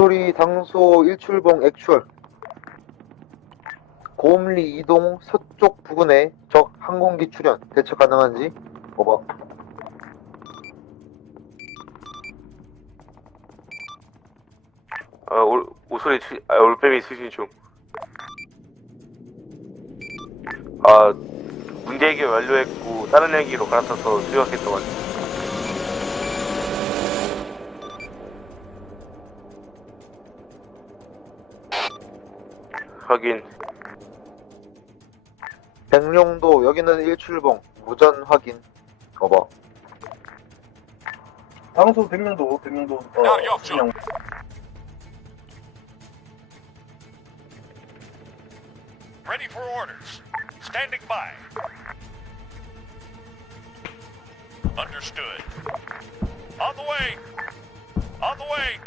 우소리 당소 일출봉 액출 고음리 이동 서쪽 부근에 적 항공기 출현 대처 가능한지 오버 어, 올, 오소리 추, 아, 올빼미 수신 중. 아, 문제 해결 완료했고, 다른 헬기로 갈아타서 수역했던 것 같아. 확인. 백룡도 여기는 일출봉 무전 확인 오버 당소 백명도 백명도 어 야, 야, 진영 Ready for orders. Standing by. Understood. On the way. On the way.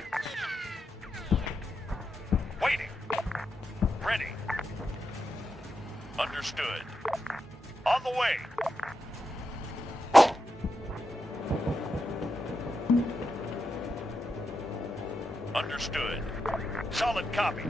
Understood. On the way. Understood. Solid copy.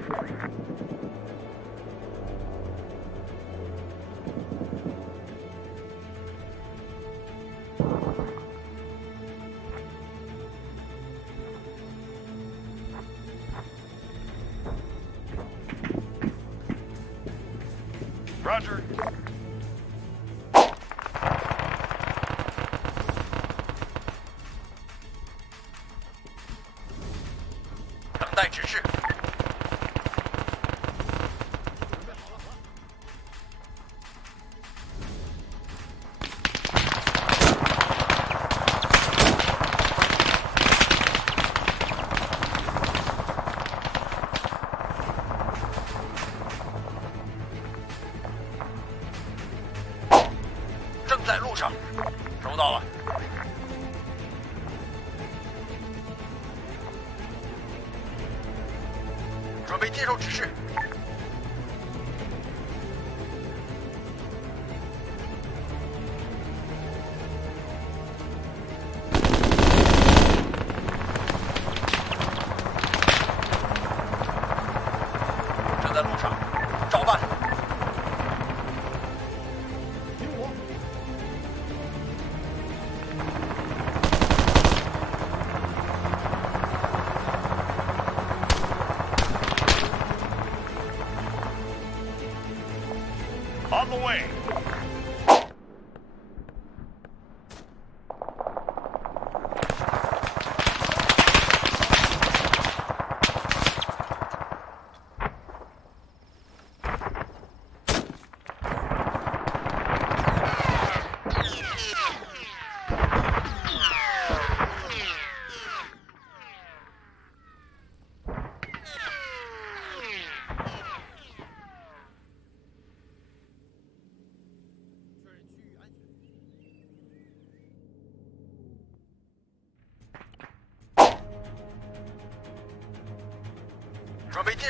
接受指示。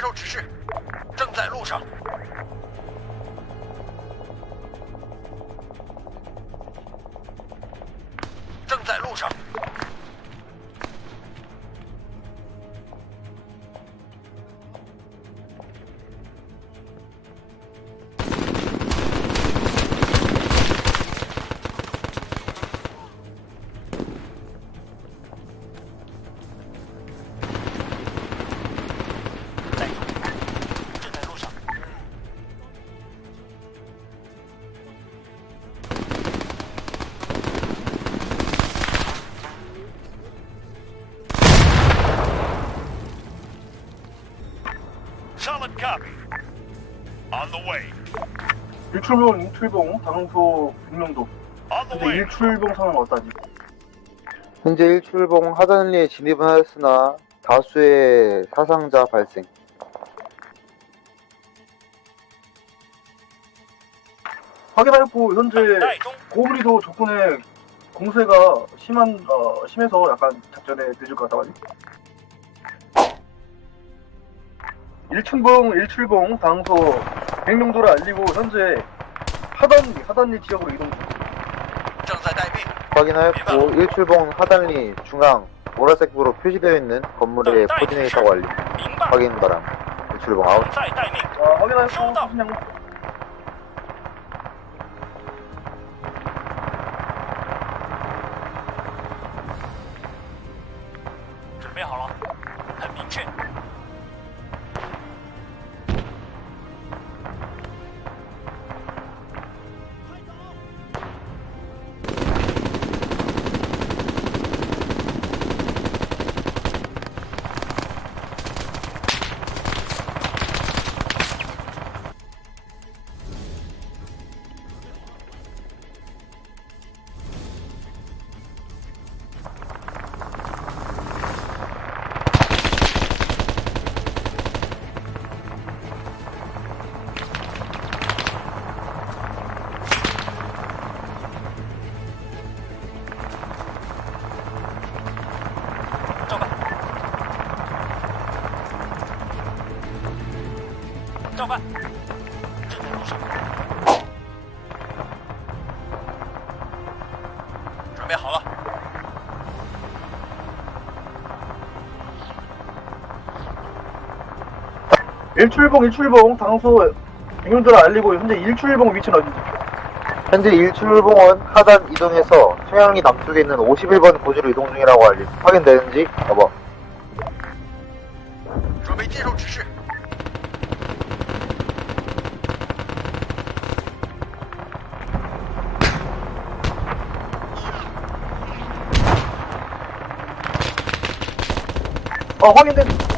受指示，正在路上。正在路上。Solid copy. On the way. 일출봉, 일출봉, 장소 분명도. 현재 일출봉 상황 어떠니? 현재 일출봉 하단리에 진입은 하였으나 다수의 사상자 발생. 확인하였고 현재 아, 네, 고무리도 조건에 공세가 심한 어, 심해서 약간 작전에 늦을 것 같다고 하지. 1춘봉 170 당소 백령도를 알리고 현재 하단 하단리 지역으로 이동 중입니다. 확인하였고 17봉 하단리 중앙 보라색으로 표시되어 있는 건물의 코디네이터관리 확인 바람 17봉 아웃. 어, 확인하였고 수신 양호. 일출봉 일출봉. 당소 이분들 알리고 현재 일출봉 위치는 어디죠? 현재 일출봉은 하단 이동해서 청양리 남쪽에 있는 51번 고지로 이동 중이라고 알림 확인되는지 여보 어 확인된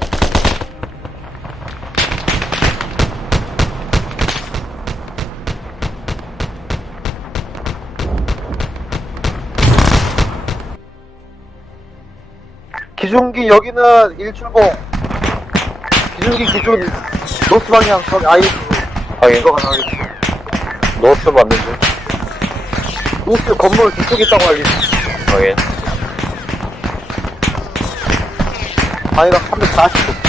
기준기 여기는 일출봉. 기준기 기준 노스 방향 저 아이 확인. 가능하겠 노스 맞는지? 노스 건물 뒤쪽에 있다고 알림. 확인. 방위가 340도.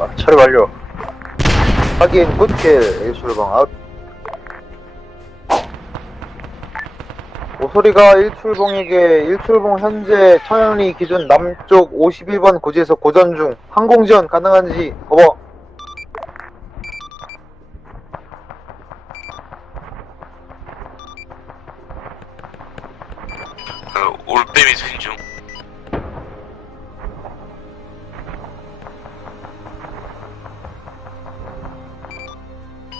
야, 처리 완료. 확인, 굿킬, 일출봉 아웃. 오소리가 일출봉에게 일출봉 현재 청양리 기준 남쪽 51번 고지에서 고전 중 항공 지원 가능한지 어버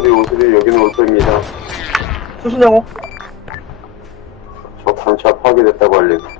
오소리 오소리 여기는 올소입니다. 수신 양호. 저 단차 파괴됐다고 알림. “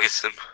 캐스하겠음.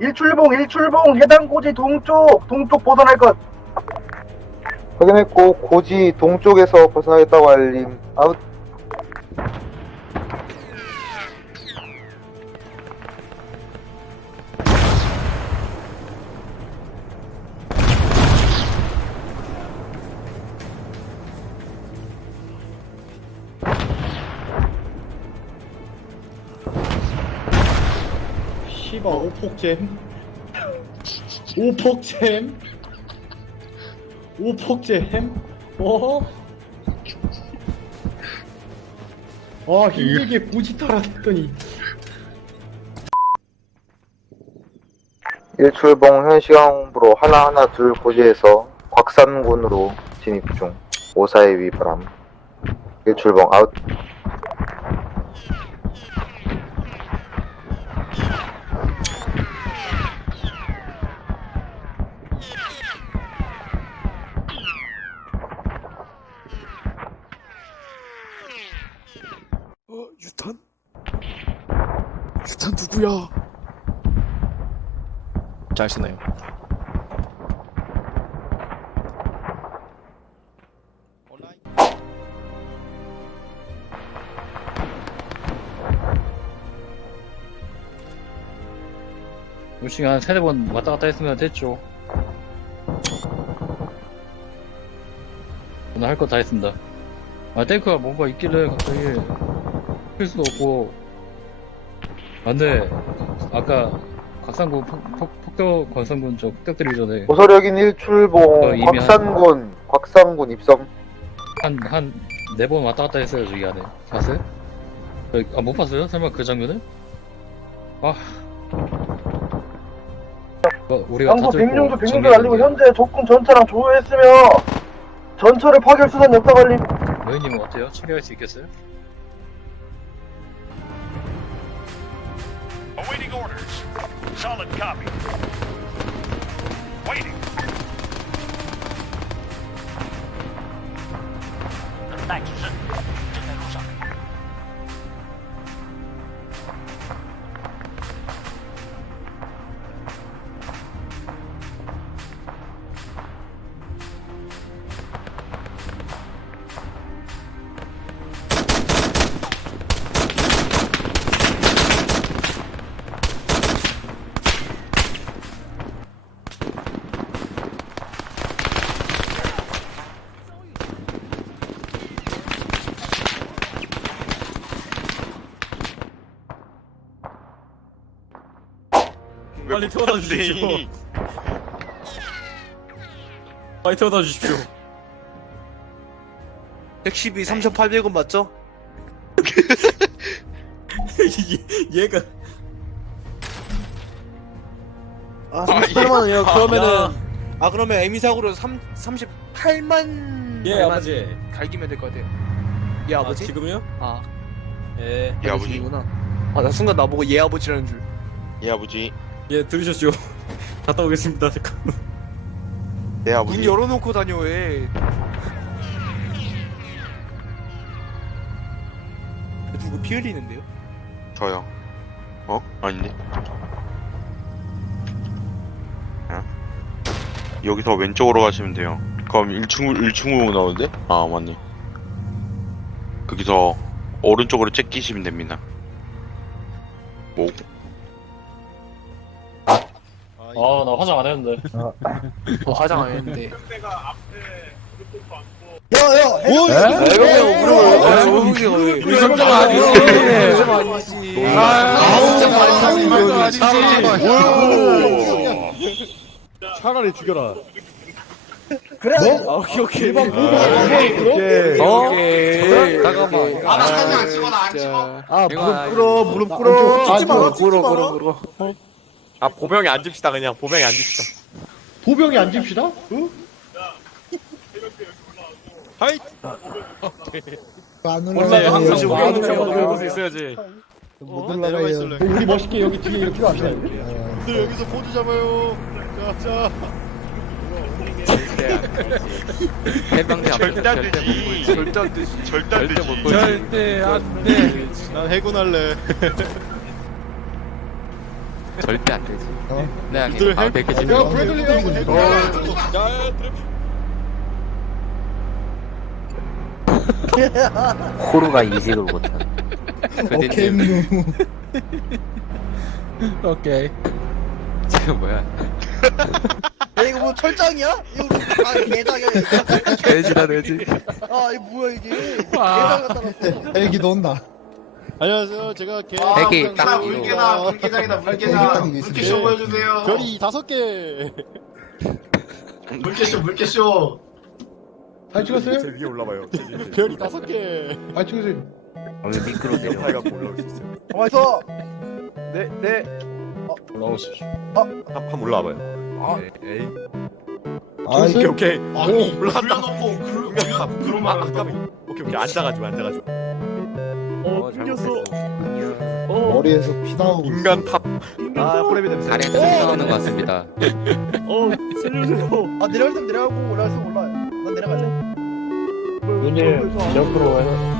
일출봉 일출봉 해당 고지 동쪽 동쪽 보선할 것. 확인했고 고지 동쪽에서 벗어났다고 알림 아웃 씨발 오폭잼. 오폭잼? 오폭잼? 어? 아 힘들게 무지타라 했더니. 일출봉 현 시간 홍보로 하나하나 둘 고지에서 곽산군으로 진입 중. 오사의 위바람. 일출봉 아웃 누구야? 잘 쓰네요. 요시 한 세네 번 왔다 갔다 했으면 됐죠 오늘 할 거 다 했습니다 아 탱크가 뭔가 있길래 갑자기 필 수도 없고 안돼 아까 곽산군 폭, 폭, 폭 격 곽산군 저 폭격 들기 전에 오서력인 어, 일출봉 이미 곽산군 곽산군 입성 한 한 네 번 왔다 갔다 했어요 저기 안에 봤어요? 아못 봤어요? 설마 그 장면을? 아 어, 우리가 강서 다져 있고 백령도 백령도 정리해야 알리고 되는데. 현재 적군 전차랑 조회했으며 전차를 파괴할 수단 없다고 알림 노예님은 어때요? 처리할 수 있겠어요? Awaiting orders. Solid copy. Waiting. 等待 빨리 태워다 주십시오. 빨리 태워다 주십시오. 택시비 3,800원 맞죠? 얘- 얘가 아 38만 원이요. 그러면은 야. 아 그러면 에미 사고로 3 38만 예 아버지. 갈기면 될 것 같아요. 예 아, 아버지? 지금요? 아, 예. 예, 아버지. 구나 아나 순간 나보고 예 아버지라는 줄. 예, 아버지. 예 들으셨죠? 갔다 오겠습니다. 잠깐. 네, 문 열어놓고 다녀 왜? 누구 피 흘리는데요? 저요. 어? 아닌데? 어? 여기서 왼쪽으로 가시면 돼요. 그럼 1층, 1층으로 나오는데? 아, 맞네. 거기서 오른쪽으로 째끼시면 됩니다. 뭐? 아 나 화장 안 했는데 어, 화장 안 했는데. 네? 그 정도는 아니지. 좀 아니지. 차라리 죽여라. 그래. 아, 오케이 오케이. 오케이. 어? 오케이. 잠깐만. 아, 나 사진 안 찍어 나 안 찍어. 아 무릎 꿇어 무릎 꿇어. 아, 찍지 마라. 꿇어 꿇어 꿇어. 아 보병이 앉읍시다 그냥 보병이 앉읍시다. 보병이 앉읍시다. 응? 하이. 안 원래 올라가요. 항상 보병 우리 들고 있어야지. 못 올라가요. 우리 멋있게 여기 뒤에 이렇게 합시다. 이렇게. 들 여기서 포즈 잡아요. 자, 자. 절대 안 되지. 절대 안 되지. 절대 안 되지. 절대 안 돼. 난 해군할래. 절대 안 되지. 어? 네, 들 바로 해. 백해집니다. 야, 브래들리 형. 해군. 야, 야, 호루가 이직을 못한. 오케이 무. 오케이. 지금 뭐야? 야 이거 뭐 철장이야? 이거 아 개장이야. 돼지다 돼지. 아 이거 뭐야 이게? 와. 개장 갖다 놨어. 헬기 논다. 안녕하세요. 제가 개. 대기 딱 물개다. 물개장이다 물개장. 물개쇼 보여주세요. 별이 다섯 개. 물개쇼 물개쇼. 잘 찍었어요? 위에 올라봐요. 별이 다섯 개. 잘 찍으세요. 오늘 미끄러 내려. 파이가 올라올 수 있어요. 가만 있어. 네 네. 한번 올라와봐요. 에이. 아 오케이 오케이. 아니 올라왔다. 굴려놓고 굴굴 아, 아까비. 오케이 오케이. 앉아가지고 앉아가지고. 어, 끊겼어. 머리에서 피 나오고. 있어. 인간 탑. 아, 호레비 냄새. 아래에서 나오는 것 같습니다. 어, 살려주세요. 아 내려갈 수 내려가고 올라갈 수 올라요. 난 내려갈래. 눈이 옆으로 와요.